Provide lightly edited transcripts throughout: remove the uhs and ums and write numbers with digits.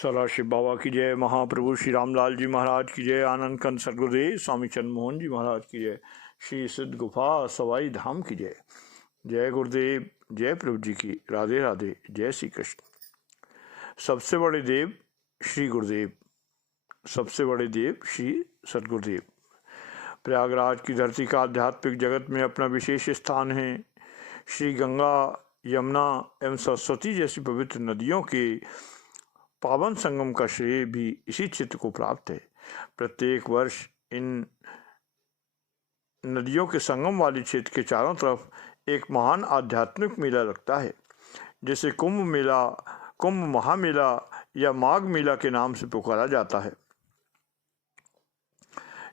सदाशिव बाबा की जय, महाप्रभु श्री रामलाल जी महाराज की जय, आनंद कंद सदगुरुदेव स्वामी चंद्रमोहन जी महाराज की जय, श्री सिद्ध गुफा सवाई धाम की जय। जय गुरुदेव, जय प्रभु जी की, राधे राधे, जय श्री कृष्ण। सबसे बड़े देव श्री गुरुदेव, सबसे बड़े देव श्री सदगुरुदेव। प्रयागराज की धरती का आध्यात्मिक जगत में अपना विशेष स्थान है। श्री गंगा, यमुना एवं सरस्वती जैसी पवित्र नदियों के पावन संगम का श्रेय भी इसी क्षेत्र को प्राप्त है। प्रत्येक वर्ष इन नदियों के संगम वाले क्षेत्र के चारों तरफ एक महान आध्यात्मिक मेला लगता है, जिसे कुंभ मेला, कुंभ महामेला या माघ मेला के नाम से पुकारा जाता है।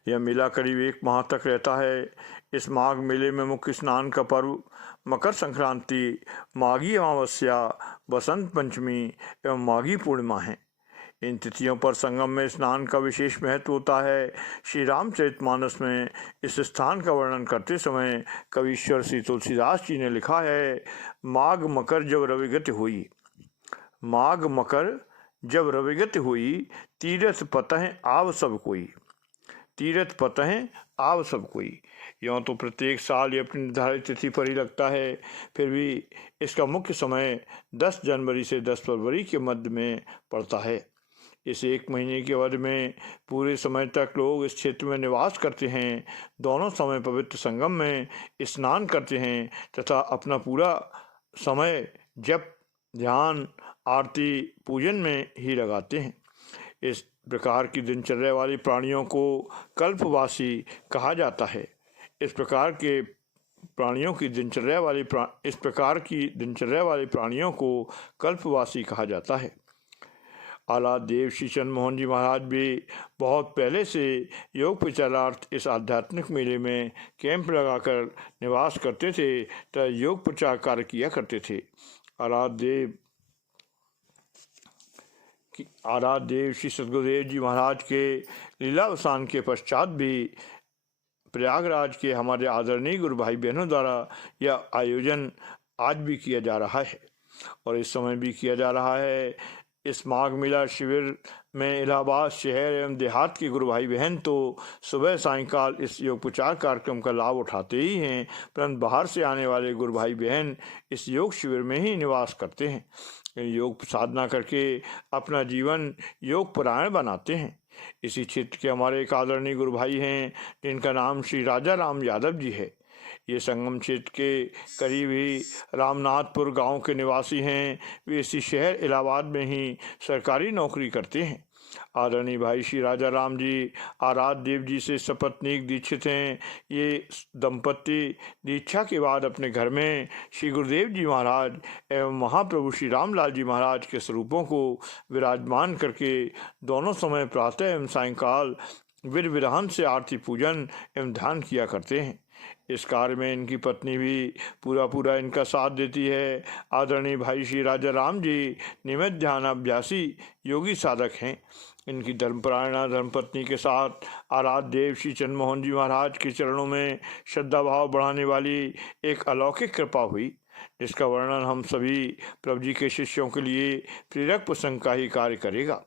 यह मेला करीब 1 माह तक रहता है। इस माघ मेले में मुख्य स्नान का पर्व मकर संक्रांति, माघी अमावस्या, बसंत पंचमी एवं माघी पूर्णिमा है। इन तिथियों पर संगम में स्नान का विशेष महत्व होता है। श्री रामचरितमानस में इस स्थान का वर्णन करते समय कविश्वर श्री तुलसीदास जी ने लिखा है, माघ मकर जब रविगति हुई, माघ मकर जब रविगति हुई, तीरथ पतह आव सब कोई, तीरथ पतह आव सब कोई। यूँ तो प्रत्येक साल ये अपनी निर्धारित तिथि पर ही लगता है, फिर भी इसका मुख्य समय 10 जनवरी से 10 फरवरी के मध्य में पड़ता है। इस 1 महीने की अवधि में पूरे समय तक लोग इस क्षेत्र में निवास करते हैं। दोनों समय पवित्र संगम में स्नान करते हैं तथा अपना पूरा समय जप, ध्यान, आरती, पूजन में ही लगाते हैं। इस प्रकार की दिनचर्या वाले प्राणियों को कल्पवासी कहा जाता है। इस प्रकार की दिनचर्या वाले प्राणियों को कल्पवासी कहा जाता है। आला देव श्री चंद्रमोहन जी महाराज भी बहुत पहले से योग प्रचारार्थ इस आध्यात्मिक मेले में कैंप लगाकर निवास करते थे तथा योग प्रचार कार्य किया करते थे। आराध्य देव श्री सदगुरुदेव जी महाराज के लीलावसान के पश्चात भी प्रयागराज के हमारे आदरणीय गुरु भाई बहनों द्वारा यह आयोजन आज भी किया जा रहा है और इस समय भी किया जा रहा है। इस माघ मेला शिविर में इलाहाबाद शहर एवं देहात के गुरु भाई बहन तो सुबह सायंकाल इस योग प्रचार कार्यक्रम का लाभ उठाते ही हैं, परंतु बाहर से आने वाले गुरु भाई बहन इस योग शिविर में ही निवास करते हैं। योग साधना करके अपना जीवन योग परायण बनाते हैं। इसी क्षेत्र के हमारे एक आदरणीय गुरु भाई हैं जिनका नाम श्री राजा राम यादव जी है। ये संगम क्षेत्र के करीब ही रामनाथपुर गांव के निवासी हैं। वे इसी शहर इलाहाबाद में ही सरकारी नौकरी करते हैं। आदरणीय भाई श्री राजा राम जी आराध्य देव जी से सपत्नीक दीक्षित हैं। ये दंपति दीक्षा के बाद अपने घर में श्री गुरुदेव जी महाराज एवं महाप्रभु श्री रामलाल जी महाराज के स्वरूपों को विराजमान करके दोनों समय प्रातः एवं सायंकाल विधान से आरती पूजन एवं ध्यान किया करते हैं। इस कार्य में इनकी पत्नी भी पूरा इनका साथ देती है। आदरणीय भाई श्री राजा राम जी नियमित ध्यानाभ्यासी योगी साधक हैं। इनकी धर्मपरायणा धर्मपत्नी के साथ आराध्य देव श्री चंद्रमोहन जी महाराज के चरणों में श्रद्धा भाव बढ़ाने वाली एक अलौकिक कृपा हुई, जिसका वर्णन हम सभी प्रभु जी के शिष्यों के लिए प्रेरक प्रसंग का ही कार्य करेगा।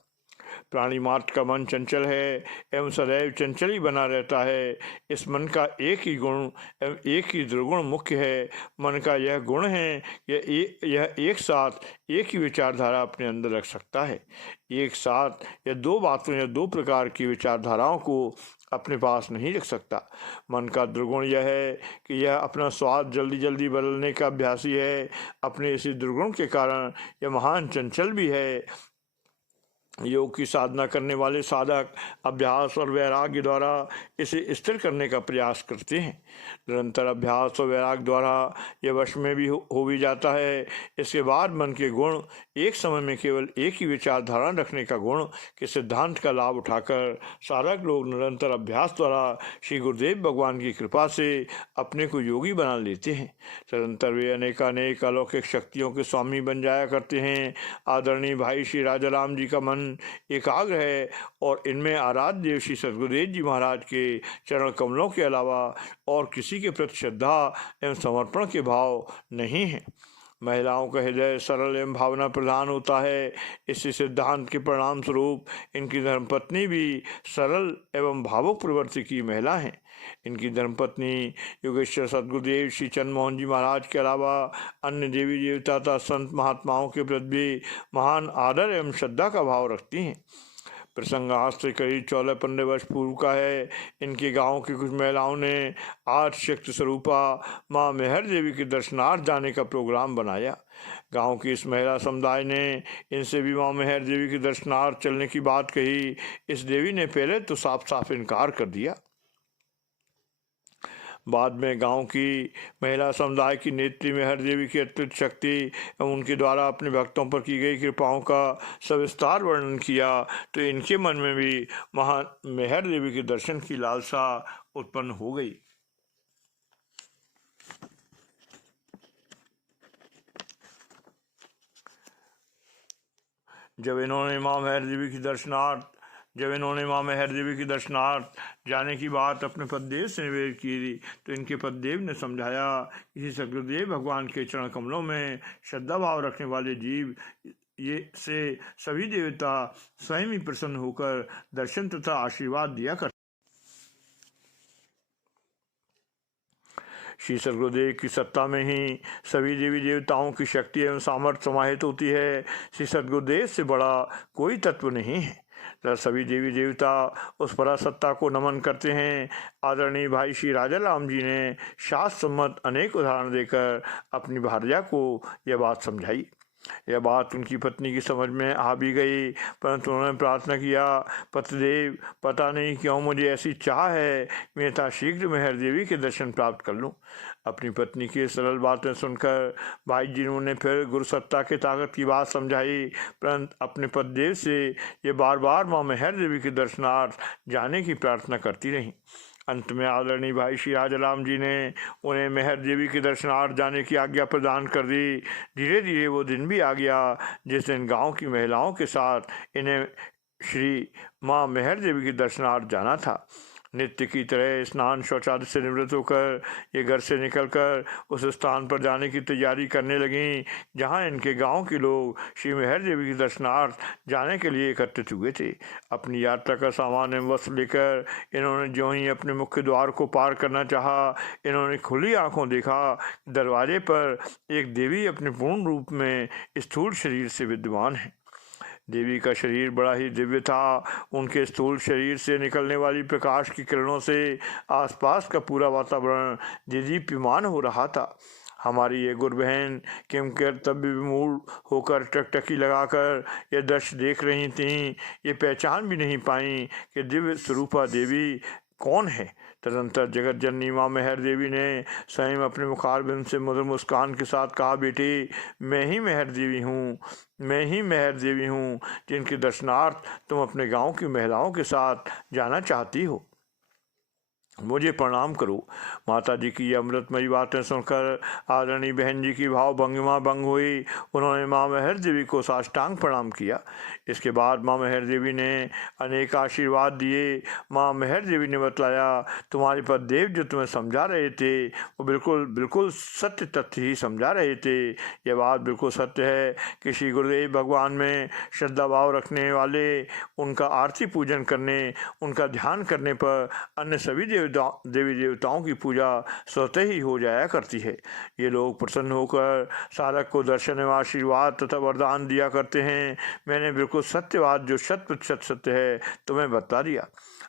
प्राणी मात्र का मन चंचल है एवं सदैव चंचल ही बना रहता है। इस मन का एक ही गुण एवं एक ही दुर्गुण मुख्य है। मन का यह गुण है यह एक साथ एक ही विचारधारा अपने अंदर रख सकता है। एक साथ या 2 बातों या 2 प्रकार की विचारधाराओं को अपने पास नहीं रख सकता। मन का दुर्गुण यह है कि यह अपना स्वाद जल्दी बदलने का अभ्यासी है। अपने इसी दुर्गुण के कारण यह महान चंचल भी है। योग की साधना करने वाले साधक अभ्यास और वैराग्य द्वारा इसे स्थिर करने का प्रयास करते हैं। निरंतर अभ्यास और वैराग्य द्वारा यह वश में भी हो भी जाता है। इसके बाद मन के गुण एक समय में केवल एक ही विचारधारा रखने का गुण के सिद्धांत का लाभ उठाकर साधक लोग निरंतर अभ्यास द्वारा श्री गुरुदेव भगवान की कृपा से अपने को योगी बना लेते हैं। निरंतर वे अनेकानेक अलौकिक शक्तियों के स्वामी बन जाया करते हैं। आदरणीय भाई श्री राजा राम जी का मन एकाग्र है और इनमें आराध्य देव श्री सदगुरुदेव जी महाराज के चरण कमलों के अलावा और किसी के प्रति श्रद्धा एवं समर्पण के भाव नहीं है। महिलाओं का हृदय सरल एवं भावना प्रधान होता है। इसी सिद्धांत के परिणाम स्वरूप इनकी धर्मपत्नी भी सरल एवं भावुक प्रवृत्ति की महिला हैं। इनकी धर्मपत्नी योगेश्वर सद्गुरुदेव श्री चंद्र मोहन जी महाराज के अलावा अन्य देवी देवता तथा संत महात्माओं के प्रति भी महान आदर एवं श्रद्धा का भाव रखती हैं। प्रसंग आज से करीब 14-15 वर्ष पूर्व का है। इनके गांव की कुछ महिलाओं ने आठ शक्ति स्वरूपा माँ मेहर देवी के दर्शनार्थ जाने का प्रोग्राम बनाया। गांव की इस महिला समुदाय ने इनसे भी माँ मेहर देवी के दर्शनार्थ चलने की बात कही। इस देवी ने पहले तो साफ साफ इनकार कर दिया। बाद में गांव की महिला समुदाय की नेत्री मेहर देवी की अत्यंत शक्ति एवं उनके द्वारा अपने भक्तों पर की गई कृपाओं का सविस्तार वर्णन किया तो इनके मन में भी महान मेहर देवी के दर्शन की लालसा उत्पन्न हो गई। जब इन्होंने माँ मेहर देवी की दर्शनार्थ जाने की बात अपने पतिदेव से निवेदन की तो इनके पतिदेव ने समझाया कि सद्गुरुदेव भगवान के चरण कमलों में श्रद्धा भाव रखने वाले जीव ये से सभी देवता स्वयं ही प्रसन्न होकर दर्शन तथा आशीर्वाद दिया करते। श्री सद्गुरुदेव की सत्ता में ही सभी देवी देवताओं की शक्ति एवं सामर्थ्य समाहित होती है। श्री सद्गुरुदेव से बड़ा कोई तत्व नहीं है। सभी देवी देवता उस परासत्ता को नमन करते हैं। आदरणीय भाई श्री राजा राम जी ने शास्त्र सम्मत अनेक उदाहरण देकर अपनी भार्या को यह बात समझाई। यह बात उनकी पत्नी की समझ में आ भी गई, परंतु उन्होंने प्रार्थना किया, पतिदेव पता नहीं क्यों मुझे ऐसी चाह है मैं यथा शीघ्र मेहर देवी के दर्शन प्राप्त कर लूं। अपनी पत्नी की सरल बातें सुनकर भाई जी ने फिर गुरु सत्ता के ताकत की बात समझाई, परंतु अपने पतिदेव से ये बार बार माँ मेहर देवी के दर्शनार्थ जाने की प्रार्थना करती रहीं। अंत में आदरणीय भाई श्री राजाराम जी ने उन्हें मेहर देवी के दर्शनार्थ जाने की आज्ञा प्रदान कर दी। धीरे धीरे वो दिन भी आ गया जिस दिन गांव की महिलाओं के साथ इन्हें श्री माँ मेहर देवी के दर्शनार्थ जाना था। नित्य की तरह स्नान शौचालय से निवृत्त होकर ये घर से निकलकर उस स्थान पर जाने की तैयारी करने लगीं जहां इनके गांव के लोग श्री मेहर देवी के दर्शनार्थ जाने के लिए एकत्रित हुए थे। अपनी यात्रा का सामान एवं वस्त्र लेकर इन्होंने जो ही अपने मुख्य द्वार को पार करना चाहा, इन्होंने खुली आंखों देखा दरवाजे पर एक देवी अपने पूर्ण रूप में स्थूल शरीर से विद्यमान है। देवी का शरीर बड़ा ही दिव्य था। उनके स्थूल शरीर से निकलने वाली प्रकाश की किरणों से आसपास का पूरा वातावरण दीप्यमान हो रहा था। हमारी ये गुरु बहन किमकर तब भी विमूढ़ होकर टकटकी लगाकर ये दृश्य देख रही थीं। ये पहचान भी नहीं पाई कि दिव्य स्वरूपा देवी कौन है। तदंतर जगत जननी माँ मेहर देवी ने स्वयं अपने मुखारबिंद से मधुर मुस्कान के साथ कहा, बेटी मैं ही मेहर देवी हूँ जिनके दर्शनार्थ तुम अपने गांव की महिलाओं के साथ जाना चाहती हो। मुझे प्रणाम करो। माता जी की अमृतमयी बातें सुनकर आदरणीय बहन जी की भाव भंगिमा भंग हुई। उन्होंने माँ मेहर देवी को साष्टांग प्रणाम किया। इसके बाद माँ मेहर देवी ने अनेक आशीर्वाद दिए। माँ मेहर देवी ने बतलाया, तुम्हारे पतिदेव जो तुम्हें समझा रहे थे वो बिल्कुल सत्य तथ्य ही समझा रहे थे। यह बात बिल्कुल सत्य है कि श्री गुरुदेव भगवान में श्रद्धा भाव रखने वाले, उनका आरती पूजन करने, उनका ध्यान करने पर अन्य सभी देवी देवताओं की पूजा स्वतः ही हो जाया करती है। ये लोग प्रसन्न होकर साधक को दर्शन एवं आशीर्वाद तथा वरदान दिया करते हैं। मैंने बिल्कुल सत्यवाद जो 100% सत्य है तुम्हें बता दिया।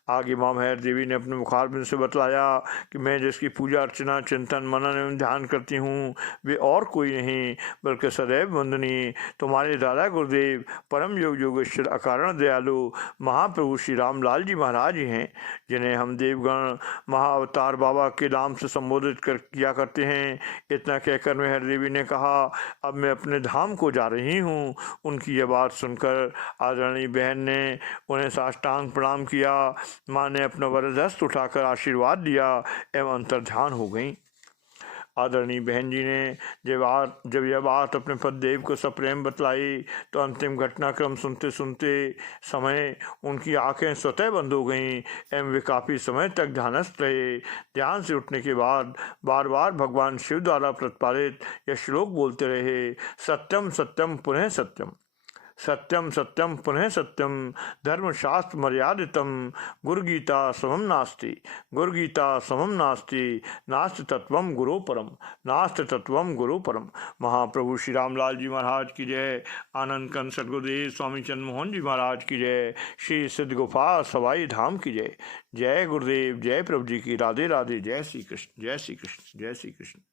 आगे माँ मेहर देवी ने अपने मुखारबिंद से बतलाया कि मैं जिसकी पूजा अर्चना चिंतन मनन एवं ध्यान करती हूँ वे और कोई नहीं बल्कि सदैव वंदनीय तुम्हारे दादा गुरुदेव परम योगेश्वर अकारण दयालु महाप्रभु श्री रामलाल जी महाराज ही हैं, जिन्हें हम देवगण महाअवतार बाबा के नाम से संबोधित किया करते हैं। इतना कहकर मेहर देवी ने कहा, अब मैं अपने धाम को जा रही हूँ। उनकी यह बात सुनकर आदरणीय बहन ने उन्हें साष्टांग प्रणाम किया। माँ ने अपना वरदहस्त उठाकर आशीर्वाद दिया एवं अंतर्ध्यान हो गई। आदरणीय बहन जी ने जब यह बात अपने पतिदेव को सप्रेम बतलाई तो अंतिम घटनाक्रम सुनते सुनते समय उनकी आंखें स्वतः बंद हो गईं एवं वे काफ़ी समय तक ध्यानस्थ रहे। ध्यान से उठने के बाद बार बार भगवान शिव द्वारा प्रतिपादित यह श्लोक बोलते रहे, सत्यम सत्यम पुनः सत्यम, सत्यम सत्यम पुनः सत्यम, धर्मशास्त्र मर्यादितम, गुरु गीता समम नास्ति, गुरु गीता समम नास्ति, नास्ति तत्वम गुरु परम, नास्ति तत्वम गुरु परम। महाप्रभु श्री रामलाल जी महाराज की जय, आनंद कंद सद्गुरुदेव स्वामी चंद्रमोहन जी महाराज की जय, श्री सिद्ध गुफा सवाई धाम की जय। जय गुरुदेव, जय प्रभु जी की, राधे राधे, जय श्री कृष्ण, जय श्री कृष्ण, जय श्री कृष्ण।